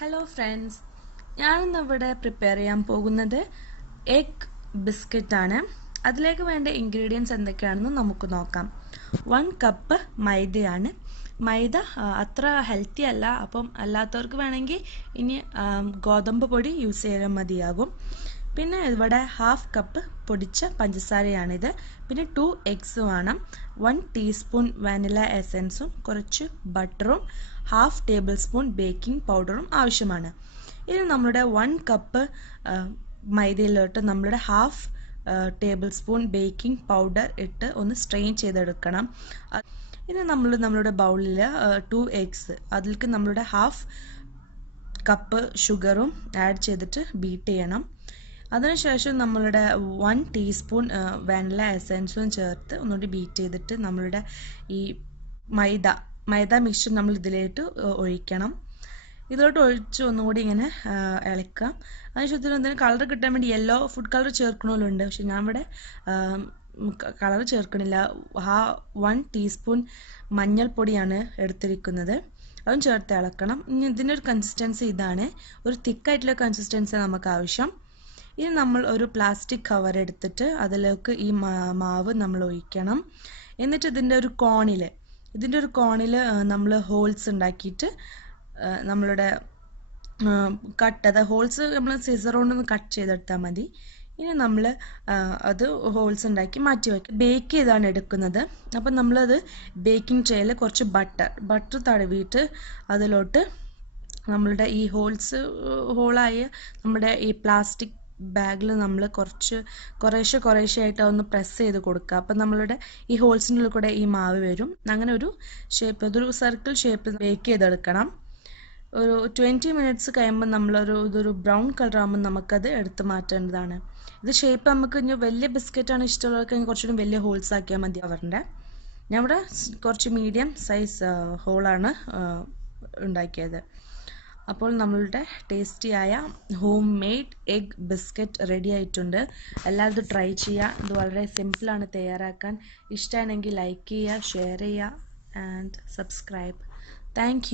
Hello friends ഞാനിന്ന് ഇവിടെ prepare ചെയ്യാൻ പോകുന്നത് എഗ് ബിസ്ക്കറ്റ് ആണ്. അതിലേക്ക് വേണ്ട ഇൻഗ്രീഡിയൻസ് എന്തൊക്കെയാണെന്ന് നമുക്ക് നോക്കാം. One cup മൈദയാണ്. മൈദ അത്ര ഹെൽത്തി അല്ല. അപ്പം അല്ലാത്തവർക്ക് വേണമെങ്കിൽ ഇനി ഗോതമ്പ് പൊടി യൂസ് ചെയ്താൽ മതിയാകും. പിന്നെ ഇവിടെ ഹാഫ് കപ്പ് പൊടിച്ച പഞ്ചസാരയാണിത്. പിന്നെ ടു എഗ്സ് വേണം വൺ ടീസ്പൂൺ വാനില എസൻസും കുറച്ച് ബട്ടറും ഹാഫ് ടേബിൾ സ്പൂൺ ബേക്കിംഗ് പൗഡറും ആവശ്യമാണ്. ഇനി നമ്മുടെ വൺ കപ്പ് മൈദയിലോട്ട് നമ്മുടെ half tablespoon baking powder ഇട്ട് ഒന്ന് സ്ട്രെയിൻ ചെയ്തെടുക്കണം. ഇനി നമ്മൾ നമ്മളുടെ ബൗളിൽ ടു എഗ്സ് അതിലേക്ക് നമ്മളുടെ ഹാഫ് കപ്പ് ഷുഗറും ആഡ് ചെയ്തിട്ട് ബീറ്റ് ചെയ്യണം. അതിനുശേഷം നമ്മളുടെ വൺ ടീസ്പൂൺ വാനില എസൻസും ചേർത്ത് ഒന്നുകൂടി ബീറ്റ് ചെയ്തിട്ട് നമ്മളുടെ ഈ മൈദ മൈദ മിക്സ്ചർ നമ്മൾ ഇതിലേക്ക് ഒഴിക്കണം. ഇതിലോട്ട് ഒഴിച്ച് ഒന്നുകൂടി ഇങ്ങനെ ഇളക്കുക. ഇളക്കാം അതിനുശേഷം ഇതിന് കളർ കിട്ടാൻ വേണ്ടി യെല്ലോ ഫുഡ് കളർ ചേർക്കണമല്ലുണ്ട് പക്ഷെ ഞാൻ ഇവിടെ കളർ ചേർക്കണില്ല. ഹാ വൺ ടീസ്പൂൺ മഞ്ഞൾപ്പൊടിയാണ് എടുത്തിരിക്കുന്നത്. അതും ചേർത്ത് ഇളക്കണം. ഇനി ഇതിന്റെ ഒരു കൺസിസ്റ്റൻസി ഇതാണ്. ഒരു തിക്കായിട്ടുള്ള കൺസിസ്റ്റൻസി നമുക്ക് ആവശ്യം. ഇനി നമ്മൾ ഒരു പ്ലാസ്റ്റിക് കവർ എടുത്തിട്ട് അതിലേക്ക് ഈ മാവ് നമ്മൾ ഒഴിക്കണം. എന്നിട്ട് ഇതിന്റെ ഒരു കോണിൽ ഇതിന്റെ ഒരു കോണിൽ നമ്മൾ ഹോൾസ് ഉണ്ടാക്കിയിട്ട് നമ്മളുടെ കട്ട് അതായത് ഹോൾസ് നമ്മൾ സിസർ കൊണ്ടൊന്ന് കട്ട് ചെയ്തെടുത്താൽ മതി. ഇനി നമ്മൾ അത് ഹോൾസ് ഉണ്ടാക്കി മാറ്റി വയ്ക്കും ബേക്ക് ചെയ്താണ് എടുക്കുന്നത്. അപ്പം നമ്മളത് ബേക്കിംഗ് ട്രേയിൽ കുറച്ച് ബട്ടർ ബട്ടർ തടവിയിട്ട് അതിലോട്ട് നമ്മളുടെ ഈ ഹോൾസ് ഹോളായ നമ്മുടെ ഈ പ്ലാസ്റ്റിക് ബാഗിൽ നമ്മൾ കുറച്ച് കുറേശ്ശെ കുറേശ്ശെ ആയിട്ട് ഒന്ന് പ്രസ് ചെയ്ത് കൊടുക്കുക അപ്പം നമ്മളുടെ ഈ ഹോൾസിന്റെ ഉള്ളിൽ കൂടെ ഈ മാവ് വരും. അങ്ങനെ ഒരു ഷേപ്പ് അതൊരു സർക്കിൾ ഷേപ്പ് ബേക്ക് ചെയ്തെടുക്കണം. ഒരു ട്വന്റി മിനിറ്റ്സ് കഴിയുമ്പോൾ നമ്മളൊരു ഇതൊരു ബ്രൗൺ കളർ ആകുമ്പോൾ നമുക്കത് എടുത്ത് മാറ്റേണ്ടതാണ്. ഇത് ഷേപ്പ് നമുക്ക് ഇനി വലിയ ബിസ്ക്കറ്റാണ് ഇഷ്ടമുള്ളവർക്ക് കുറച്ചുകൂടി വലിയ ഹോൾസ് ആക്കിയാൽ മതി അവരുടെ. ഞാൻ ഇവിടെ കുറച്ച് മീഡിയം സൈസ് ഹോളാണ് ഉണ്ടാക്കിയത്. അപ്പോൾ നമ്മളുടെ ടേസ്റ്റിയായ home made egg biscuit ready ആയിട്ടുണ്ട്. എല്ലാവരും ട്രൈ ചെയ്യുക. ഇത് വളരെ സിമ്പിളാണ് തയ്യാറാക്കാൻ. ഇഷ്ടമാണെങ്കിൽ ലൈക്ക് ചെയ്യുക ഷെയർ ചെയ്യുക ആൻഡ് സബ്സ്ക്രൈബ് താങ്ക്